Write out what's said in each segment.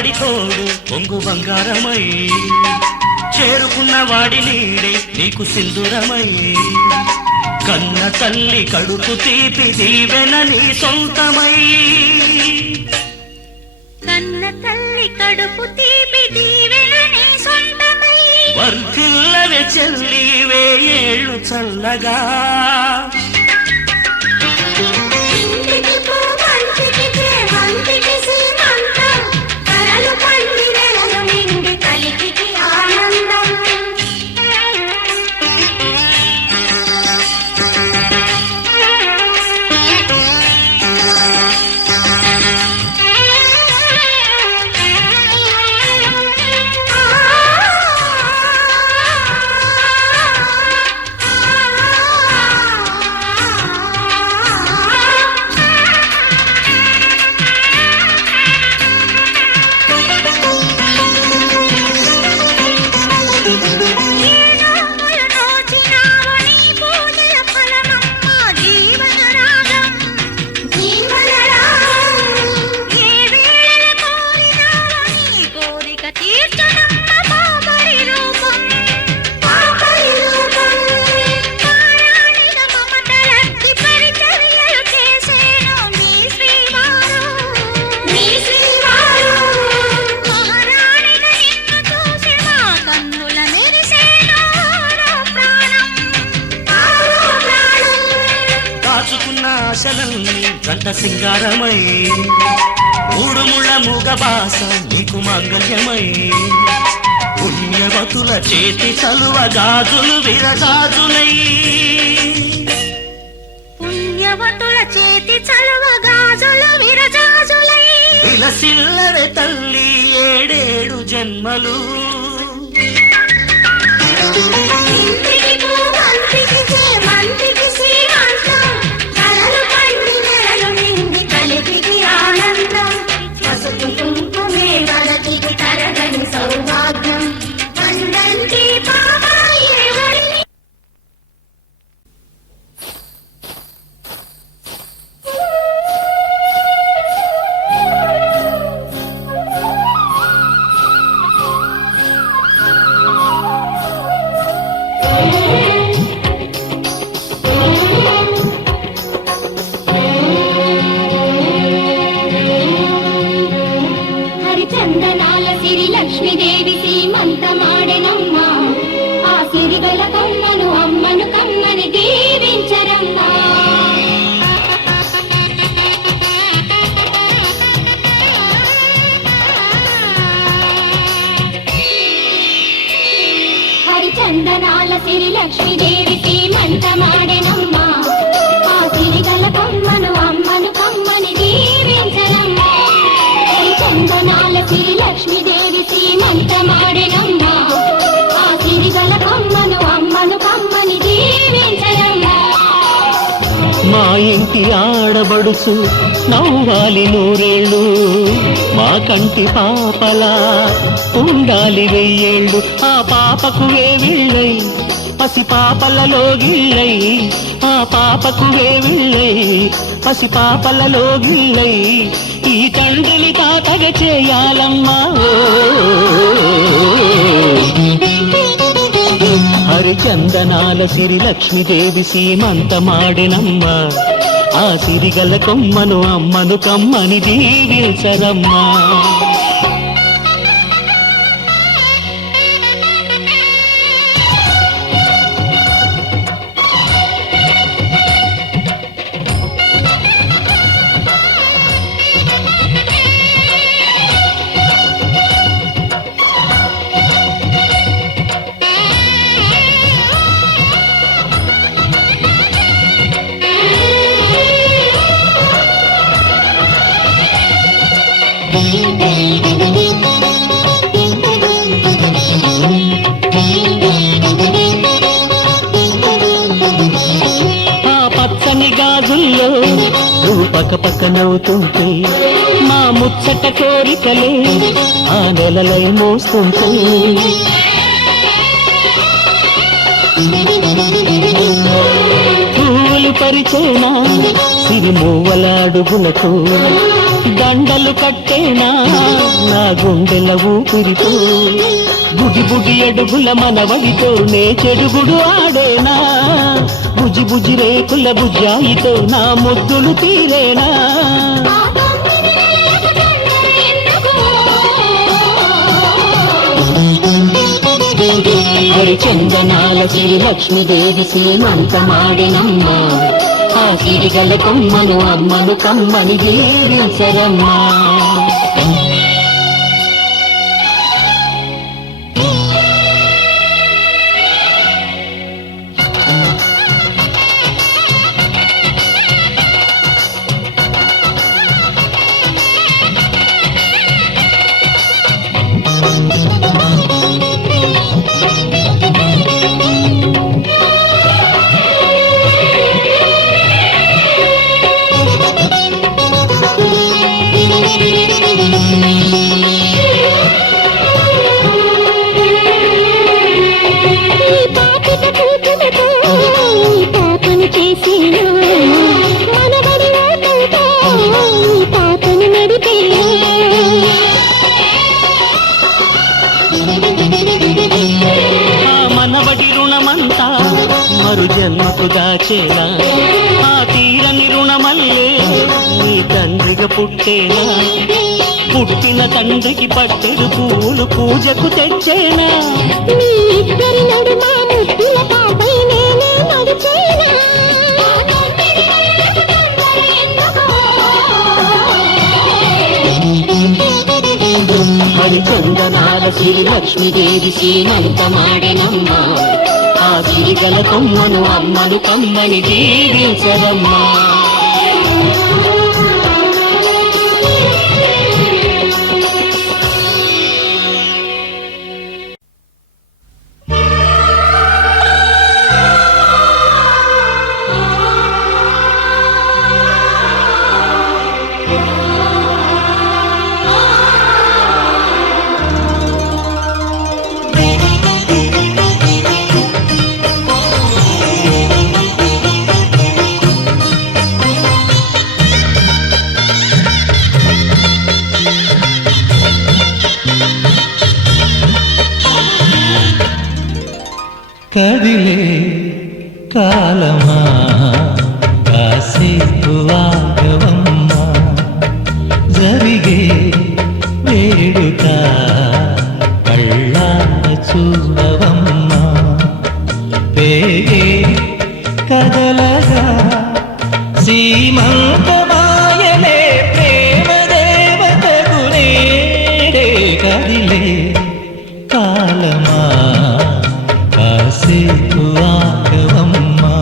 వాడి తోడు పొంగు బంగారమై చేరుకున్న వాడి నీడే నీకు సింధూరమై కన్న తల్లి కడుపు తీపి దీవెన నీ సొంతమై కన్న తల్లి కడుపు తీపి దీవెన నీ సొంతమై వర్ధిల్లవే చెల్లి వేయేళ్ళు చల్లగా ఆశలన్నీ జంట సింగారమై మూడు ముళ్ళ మూగ బాస నీకు మంగళ్యమై పుణ్యవతుల చేతి చలువ గాజులు విరజాజులై పుణ్యవతుల చేతి చలువ గాజులు విరజాజులై విలసిల్లవే తల్లి ఏడేడు జన్మలు లక్ష్మీదేవి సీమంతమాడెనమ్మా ఆ సిరిగల కమ్మను అమ్మను కమ్మని దీవించరమ్మా హరిచందనాల సిరి లక్ష్మీదేవి సీమంతమాడెనమ్మా ఆ సిరిగల కమ్మను అమ్మను కమ్మని దీవించరమ్మా హరిచందనాల సిరి లక్ష్మీదేవి సీమంతమాడెనమ్మా ఆ సిరిగల కమ్మను అమ్మను కమ్మని దీవించరమ్మా మా ఇంటి ఆడబడుచు నవ్వాలి నూరేళ్ళు మా కంటి పాపలా ఉండాలి వెయ్యేళ్ళు ఆ పాపకు వేవిళ్ళై పసి పాపలలో గిళ్ళై ఆ పాపకు వేవిళ్ళై పసి పాపలలో గిళ్ళై ఈ తండ్రిని తాతగ చేయాలమ్మా హరిచందనాల సిరి లక్ష్మీదేవి సీమంతమాడెనమ్మా ఆ సిరిగల కొమ్మను అమ్మను కమ్మని దీవించరమ్మా పచ్చని గాజుల్లో నువ్వు పక్క పక్క నవ్వుతుంటే మా ముచ్చట కోరికలే ఆ నెలలై మోస్తుంటే పూలు పరిచేనా సిరిమూవల అడుగులకు దండలు కట్టేనా నా గుండెల ఊపిరితో బుడి బుడి అడుగుల మనవడితో నే చెడుగుడు ఆడేనా బుజి బుజి రేకుల బుజ్జాయితో నా ముద్దులు తీరేనా హరిచందనాల సిరి లక్ష్మీదేవి సీమంతమాడినమ్మా ఆ సిరిగల కొమ్మను అమ్మను కమ్మని దీవించరమ్మా మనవడి రుణమంతా మరు జన్మకు దాచేనా ఆ తీరని రుణమల్లే నీ తండ్రిగా పుట్టేనా పుట్టిన తండ్రికి పట్టెడు పూలు పూజకు తెచ్చేనా మీ ఇద్దరి నడుమ ముద్దుల పాపై నేనే నడిచేనా హరిచందనాల సిరి లక్ష్మీదేవి సీమంతమాడినమ్మా ఆ సిరిగల కొమ్మను అమ్మను కమ్మని దీవించరమ్మా కదిలే కాలమా కాసేపు ఆగవమ్మా జరిగే వేడుక కళ్ళాన చూడవమ్మా పేగే కదలగా సీమంతమాయలే ప్రేమ దేవతకు నేడే కదిలే కాలమా కాసేపు ఆగవమ్మా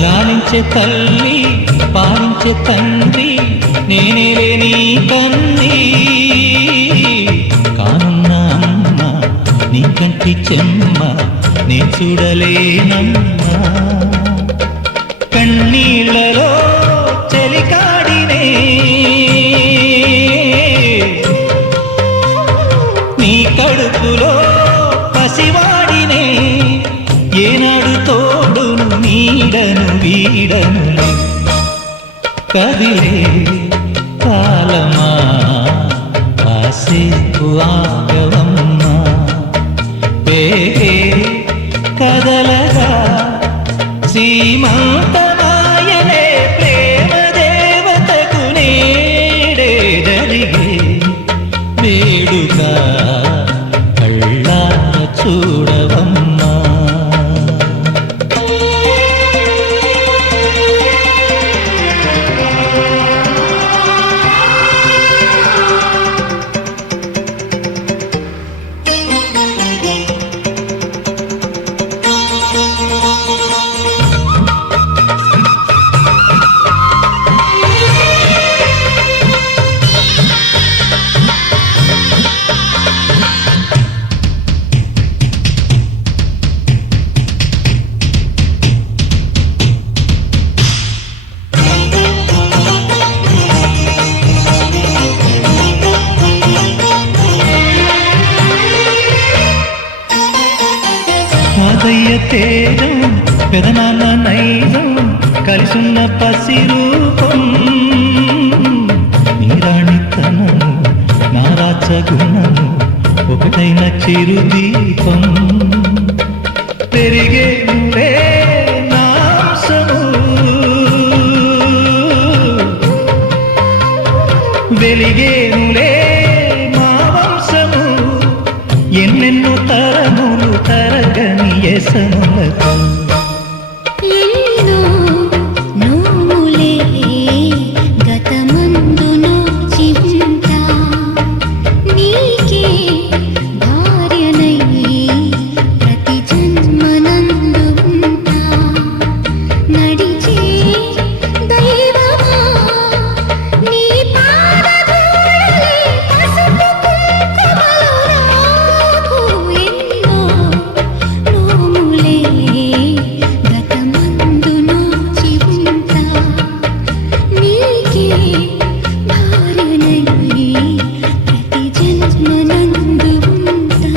లాలించే తల్లి పాలించే తండ్రి నేనే నీ కన్ని కానున్న అమ్మ నీ కంటి చెమ్మ నే చూడలేనమ్మా కన్నీళ్లలో చెలికాడినే నీ కడుపులో పసివాడినే ఏనాడు తోడును నీడను వీడను కదిలే కాలమా కాసేపు ఆగవమ్మా పేగే కదలగా సీమంతమాయనే ప్రేమ దేవతకు నేడే జరిగే వేడుక కళ్ళాన చూడవమ్మా తాతయ్య తేజం పెదనాన్న నైజం కలిసున్న పసి రూపం నీ రాణితనము నా రాచగుణము ఒకటైన చిరుదీపం పెరిగేనులే నాంసము వెలిగేనులే మా వంశము ఎన్నెన్నో తరములు తరగని యసములతో ఎన్నో నోములే గతమందు నోచి ఉంటా నీకే భార్యనై ప్రతి జన్మనందు ఉంటా నడిచే దైవమా నీ పాదధూళి పసుపు కుంకుమలు రాకు ఎన్నో నోములే గతమందు నోచి ఉంటా నీకే భార్యనై ప్రతి జన్మనందు ఉంటా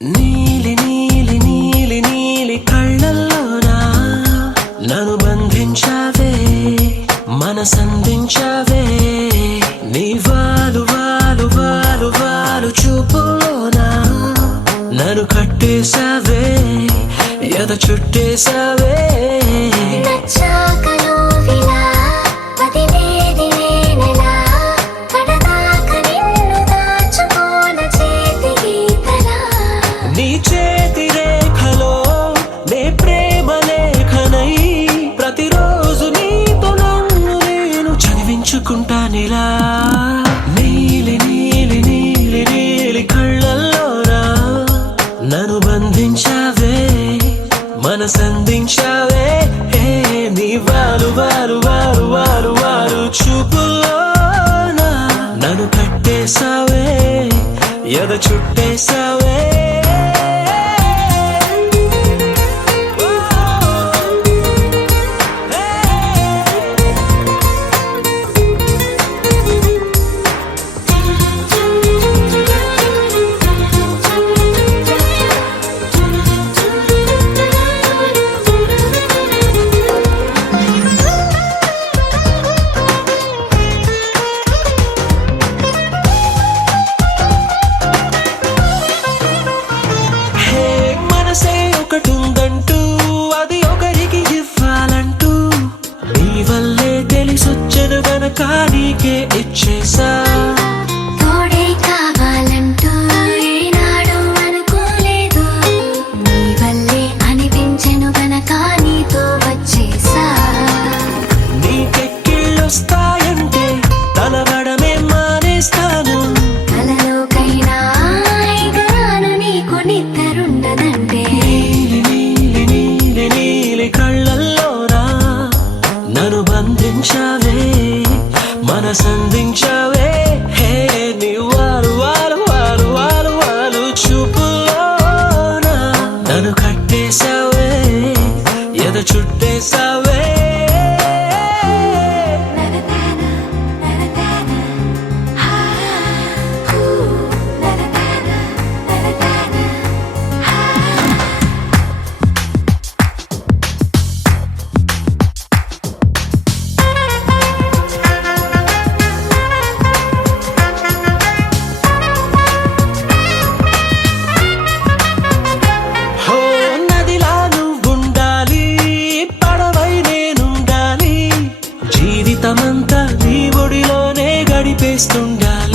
నీలి నీలి నీలి నీలి కళ్ళల్లోనా నన్ను బంధించావే మనసందించావే నీ వాలు వాలు వాలు వాలు చూపులోనా నన్ను కట్టేశావే ఎద చుట్టేశావే నచ్చాక నువ్విలా వదిలేది నేనెలా కడదాక నిన్ను దాచుకోన చేతి గీతలా నీ చేతి రేఖలో నే ప్రేమ లేఖనై ప్రతిరోజు నీతో నన్ను నేను చదివించుకుంటానిలా నీలి నీలి నీలి నీలి కళ్ళల్లోనా నన్ను బంధించావే మనసందించావే హే నీ వాలు వాలు వాలు వాలు వాలు చూపులోనా నన్ను కట్టేశావే ఎద చుట్టేశావే హే మనసే ఒకటుందంటూ అది ఒకరికి ఇవ్వాలంటూ నీ వల్లే తెలిసొచ్చను గనక నీకే ఇచ్చేసా తోడే కావాలంటూ ఏనాడు అనుకోలేదు నీ వల్లే అనిపించెను గనక నీతో వచ్చేసా నీకెక్కిళ్ళొస్తాయంటే తలవడమే మానేస్తాను కలలోకైనా ఎగరాను నీకు నిద్రుండదంటే నీలి నీలి నీలి నీలి కళ్ళల్లోనా నన్ను బంధించావే మనసందించావే హే నీ వారు వారు వారు వారు వారు చూపులోనా నన్ను కట్టేశావే ఎద చుట్టేశావే హో నదిలా నువ్వుండాలి పడవై నేనుండాలి జీవితమంతా నీ ఒడిలోనే గడిపేస్తుండాలి